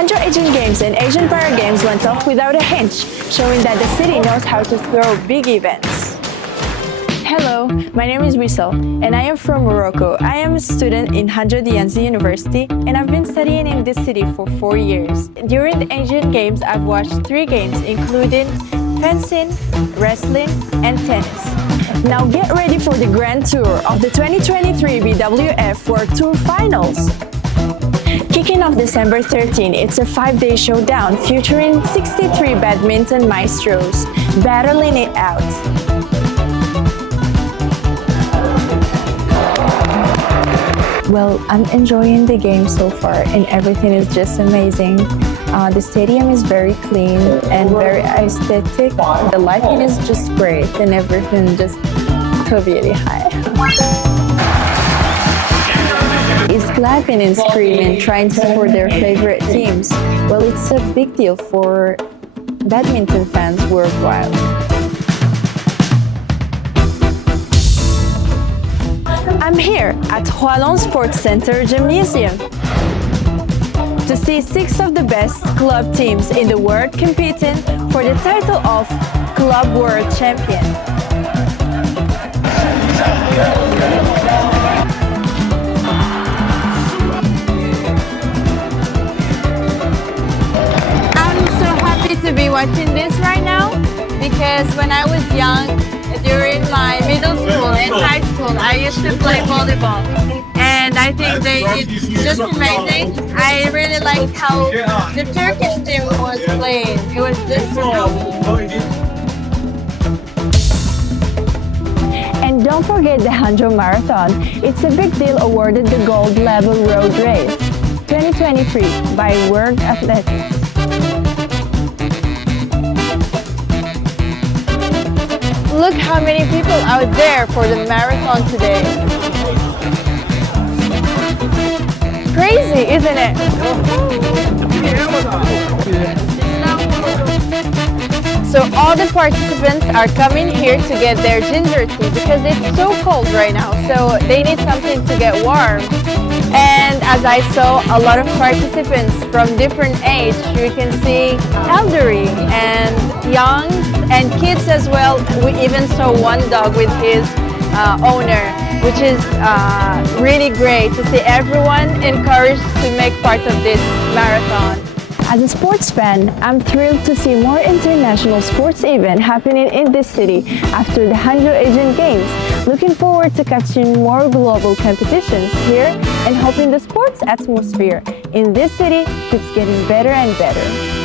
Hangzhou Asian Games and Asian Para Games went off without a hitch, showing that the city knows how to throw big events. Hello, my name is Wissal, and I am from Morocco. I am a student in Hangzhou University, and I've been studying in this city for 4 years. During the Asian Games, I've watched 3 games, including fencing, wrestling, and tennis. Now get ready for the grand tour of the 2023 BWF World Tour Finals. Kicking off December 13, it's a 5-day showdown featuring 63 badminton maestros battling it out. Well, I'm enjoying the game so far and everything is just amazing. The stadium is very clean and very aesthetic. The lighting is just great and everything just really high. Is clapping and screaming, trying to support their favorite teams. Well, it's a big deal for badminton fans worldwide. I'm here at Hualong Sports Center Gymnasium to see 6 of the best club teams in the world competing for the title of Club World Champion. I'm so happy to be watching this right now because when I was young, during my middle school and high school, I used to play volleyball, and I think it's just amazing. I really liked how the Turkish team was playing. It was just And don't forget the Hangzhou Marathon. It's a big deal, awarded the Gold Level Road Race 2023 by World Athletics. Look how many people out there for the marathon today. Crazy, isn't it? So all the participants are coming here to get their ginger tea because it's so cold right now, so they need something to get warm. And as I saw a lot of participants from different age, you can see elderly and young and kids as well. We even saw one dog with his owner, which is really great to see everyone encouraged to make part of this marathon. As a sports fan, I'm thrilled to see more international sports events happening in this city after the Hangzhou Asian Games. Looking forward to catching more global competitions here and hoping the sports atmosphere in this city keeps getting better and better.